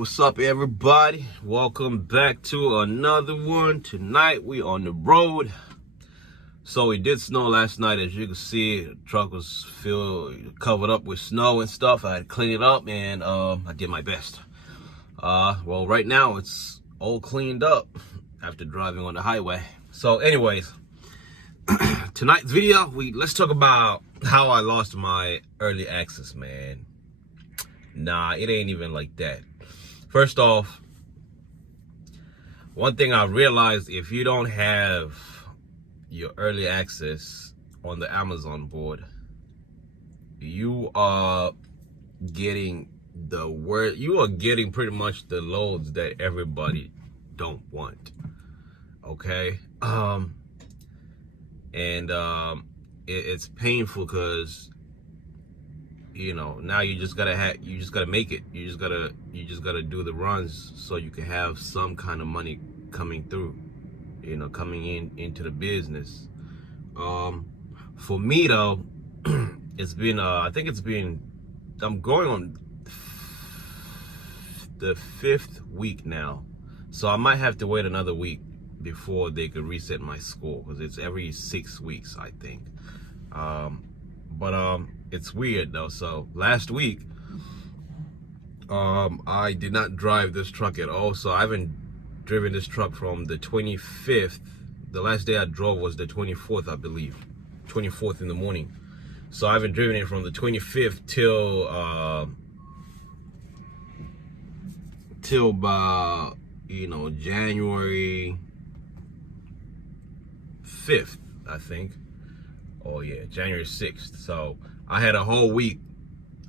What's up, everybody? Welcome back to another one. Tonight we on the road. So it did snow last night. As you can see, the truck was covered up with snow and stuff. I had to clean it up, and I did my best. Well, right now it's all cleaned up after driving on the highway. So anyways, tonight's video, let's talk about how I lost my early access, man. Nah, it ain't even like that. First off, one thing I realized, if you don't have your early access on the Amazon board, you are getting pretty much the loads that everybody don't want. Okay? It's painful because, you know, now you just gotta make it. You just gotta do the runs so you can have some kind of money coming through, you know, coming into the business. For me though, it's been I'm going on the 5th week now, so I might have to wait another week before they could reset my score, because it's every 6 weeks, I think. But it's weird though. So last week, I did not drive this truck at all. So I haven't driven this truck from the 25th. The last day I drove was the 24th, I believe. 24th in the morning. So I haven't driven it from the 25th till about, you know, January 5th, I think. Oh yeah, January 6th. So I had a whole week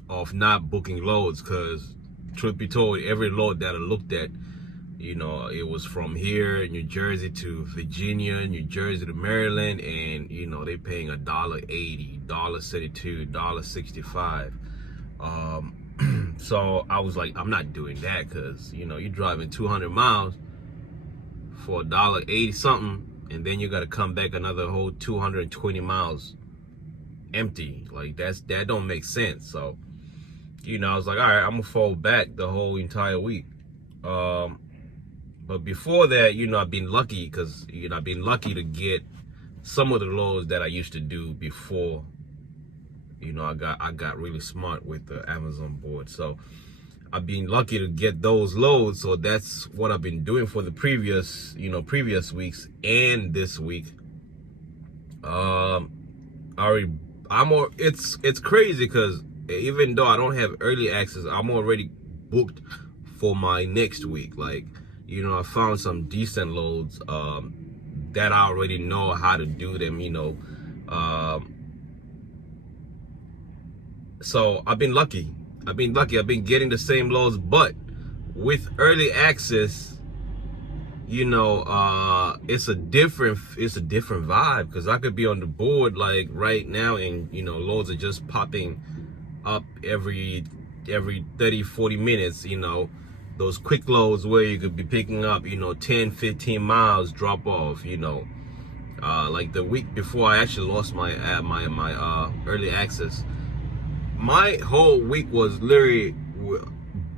of not booking loads, because truth be told, every load that I looked at, you know, it was from here, New Jersey to Virginia, New Jersey to Maryland, and you know, they paying $1.80, $1.72, $1.65. So I was like, I'm not doing that, because you know, you're driving 200 miles for $1.80 something, and then you got to come back another whole 220 miles empty. Like, that don't make sense. So, you know, I was like, all right, I'm gonna fold back the whole entire week. But before that, you know, I've been lucky, because you know, I've been lucky to get some of the loads that I used to do before, you know, I got really smart with the Amazon board. So I've been lucky to get those loads. So that's what I've been doing for the previous weeks and this week. It's crazy, because even though I don't have early access, I'm already booked for my next week. Like, you know, I found some decent loads that I already know how to do them, you know. So I've been lucky. I've been getting the same loads, but with early access, you know, it's a different vibe, because I could be on the board like right now, and you know, loads are just popping up every 30-40 minutes, you know, those quick loads where you could be picking up, you know, 10-15 miles drop off, you know. Like the week before I actually lost my early access, my whole week was literally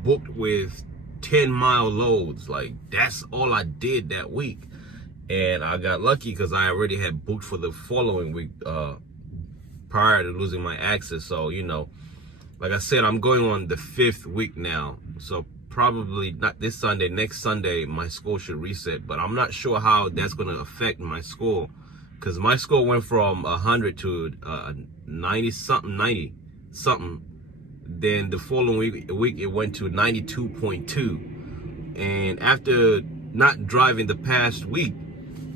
booked with 10-mile loads. Like, that's all I did that week. And I got lucky, because I already had booked for the following week prior to losing my access. So, you know, like I said, I'm going on the 5th week now. So probably not this Sunday, next Sunday, my score should reset. But I'm not sure how that's going to affect my score, because my score went from 100 to 90 something. Then the following week it went to 92.2, and after not driving the past week,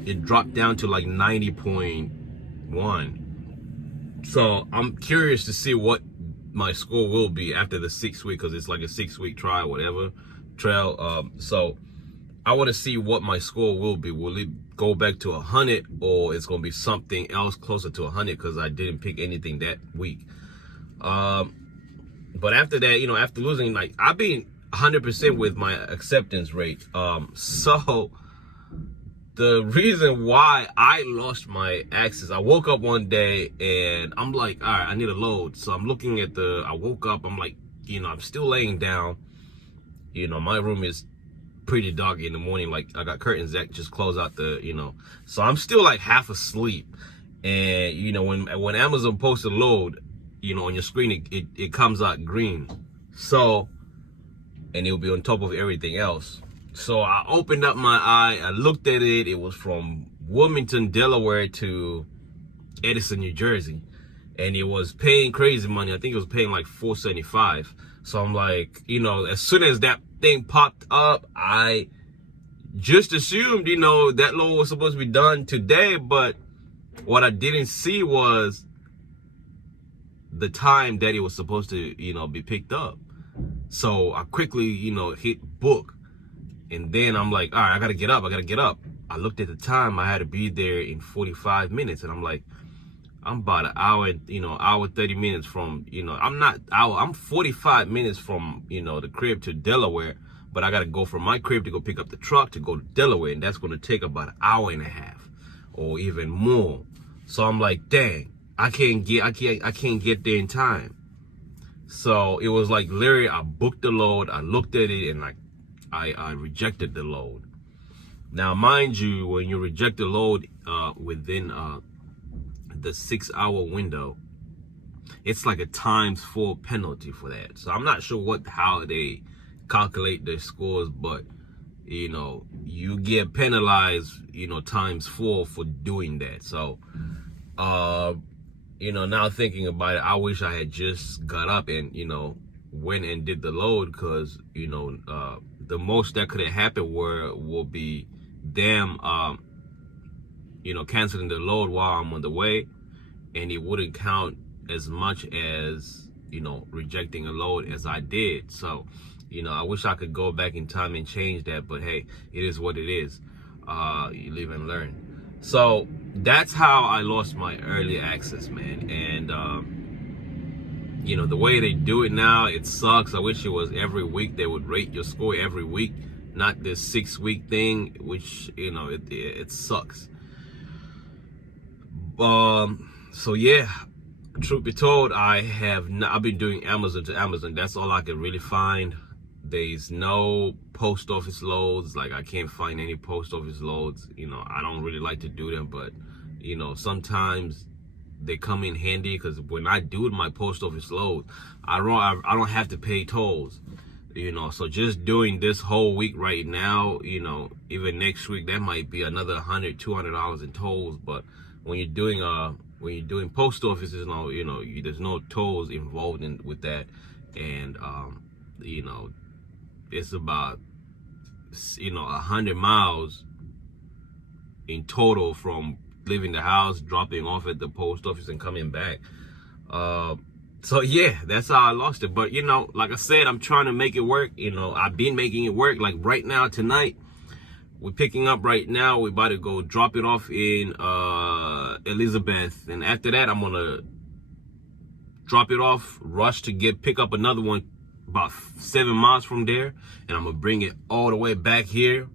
it dropped down to like 90.1. So I'm curious to see what my score will be after the 6th week, because it's like a 6-week trail. So I want to see what my score will be. Will it go back to 100, or it's gonna be something else closer to 100, because I didn't pick anything that week. But after that, you know, after losing, like, I've been 100% with my acceptance rate. So the reason why I lost my access, I woke up one day and I'm like, all right, I need a load. So I'm looking at I woke up, I'm like, you know, I'm still laying down. You know, my room is pretty dark in the morning. Like, I got curtains that just close out the, so I'm still like half asleep. And, when Amazon posts a load, on your screen, it comes out green. So, and it'll be on top of everything else. So I opened up my eye, I looked at it. It was from Wilmington, Delaware to Edison, New Jersey. And it was paying crazy money. I think it was paying like $4.75. So I'm like, as soon as that thing popped up, I just assumed, that load was supposed to be done today. But what I didn't see was the time that it was supposed to, be picked up. So I quickly, hit book. And then I'm like, all right, I gotta get up. I looked at the time. I had to be there in 45 minutes. And I'm like, I'm about an hour, hour 30 minutes from, I'm 45 minutes from, the crib to Delaware. But I gotta go from my crib to go pick up the truck to go to Delaware. And that's gonna take about an hour and a half or even more. So I'm like, dang, I can't get there in time. So it was like literally, I booked the load, I looked at it, and I rejected the load. Now, mind you, when you reject the load within the 6-hour window, it's like a ×4 penalty for that. So I'm not sure how they calculate their scores, but you get penalized, ×4 for doing that. So now thinking about it, I wish I had just got up and went and did the load, because the most that could have happened will be them canceling the load while I'm on the way, and it wouldn't count as much as rejecting a load as I did. So I wish I could go back in time and change that, but hey, it is what it is. You live and learn. So that's how I lost my early access, man. And the way they do it now, it sucks. I wish it was every week. They would rate your score every week, not this 6-week thing, which it sucks. So yeah, truth be told, I've been doing Amazon to Amazon. That's all I can really find. There's no post office loads. Like, I can't find any post office loads. I don't really like to do them, but sometimes they come in handy, because when I do my post office load, I don't have to pay tolls. So just doing this whole week right now, even next week, that might be another $100, $200 in tolls. But when you're doing post offices, there's no tolls involved with that. And it's about 100 miles in total from leaving the house, dropping off at the post office, and coming back. So yeah, that's how I lost it. But like I said, I'm trying to make it work. I've been making it work. Like right now, tonight, we're picking up right now. We're about to go drop it off in Elizabeth, and after that, I'm gonna drop it off, rush to pick up another one about 7 miles from there, and I'm gonna bring it all the way back here.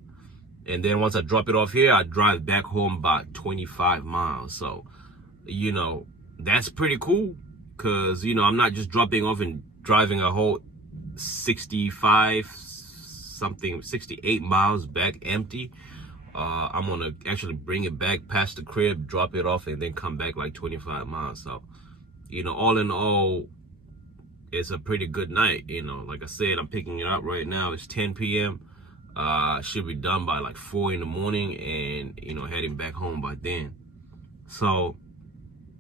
And then once I drop it off here, I drive back home about 25 miles. So that's pretty cool, because I'm not just dropping off and driving a whole 68 miles back empty. I'm gonna actually bring it back past the crib, drop it off, and then come back like 25 miles. So all in all, it's a pretty good night. Like I said, I'm picking it up right now. It's 10 p.m. Should be done by like 4 in the morning, and heading back home by then. So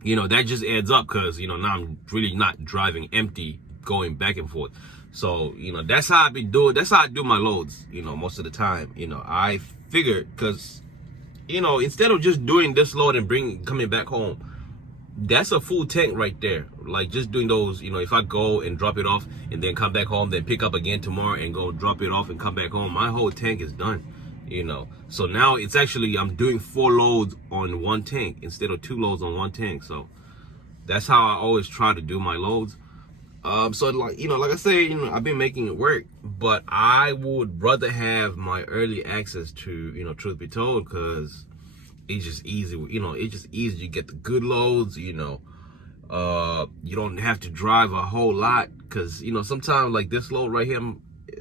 that just adds up, because now I'm really not driving empty, going back and forth. So that's how that's how I do my loads, most of the time. I figured, because instead of just doing this load and coming back home, that's a full tank right there. Like, just doing those, if I go and drop it off and then come back home, then pick up again tomorrow and go drop it off and come back home, my whole tank is done. So now it's actually, I'm doing 4 loads on one tank instead of 2 loads on one tank. So that's how I always try to do my loads. So like I say, I've been making it work, but I would rather have my early access to, truth be told, because it's just easy. It's just easy. You get the good loads. You don't have to drive a whole lot, because sometimes like this load right here,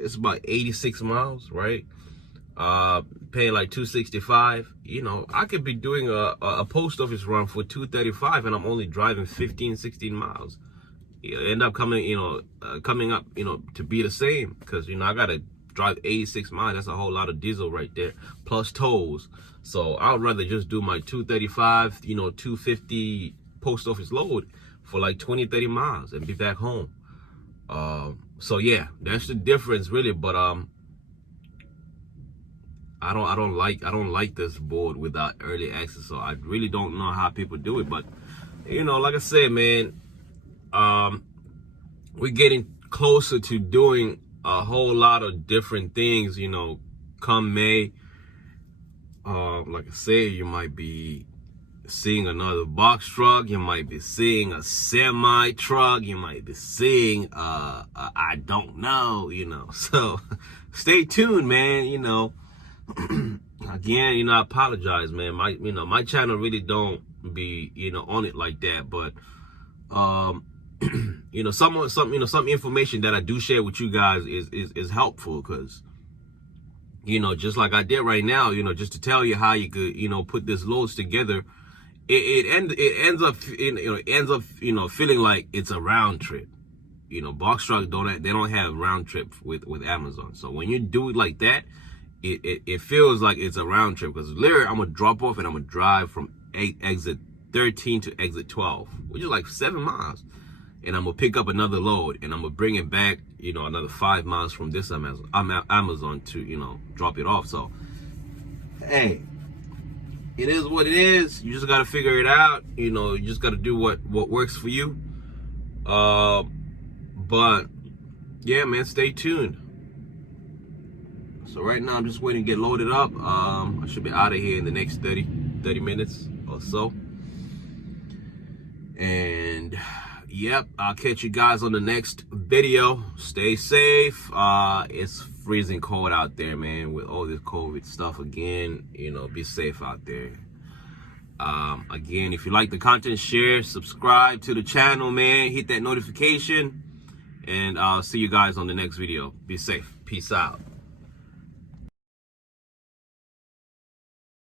it's about 86 miles, right? Paying like $265. You know, I could be doing a post office run for $235, and I'm only driving 15, 16 miles. It'll end up coming up, to be the same, because I gotta drive 86 miles. That's a whole lot of diesel right there, plus tolls. So I would rather just do my 235, 250 post office load for like 20, 30 miles and be back home. So yeah, that's the difference really. But I don't like this board without early access. So I really don't know how people do it. But like I said, man, we're getting closer to doing a whole lot of different things, come May. Like I said, you might be seeing another box truck, you might be seeing a semi truck, you might be seeing I don't know, so stay tuned, man. Again, I apologize, man. My channel really don't be on it like that, but some information that I do share with you guys is helpful, because just like I did right now, just to tell you how you could put this loads together. It ends up feeling like it's a round trip. Box trucks don't have round trip with Amazon. So when you do it like that, it feels like it's a round trip, because literally I'm gonna drop off and I'm gonna drive from exit 13 to exit 12, which is like 7 miles, and I'm gonna pick up another load and I'm gonna bring it back, another 5 miles from this Amazon to drop it off. So hey, it is what it is. You just got to figure it out. You just got to do what works for you. But yeah, man, stay tuned. So right now I'm just waiting to get loaded up. I should be out of here in the next 30 minutes or so. And yep, I'll catch you guys on the next video. Stay safe. It's freezing cold out there, man, with all this COVID stuff again. Be safe out there. Again, if you like the content, share, subscribe to the channel, man. Hit that notification, and I'll see you guys on the next video. Be safe. Peace out.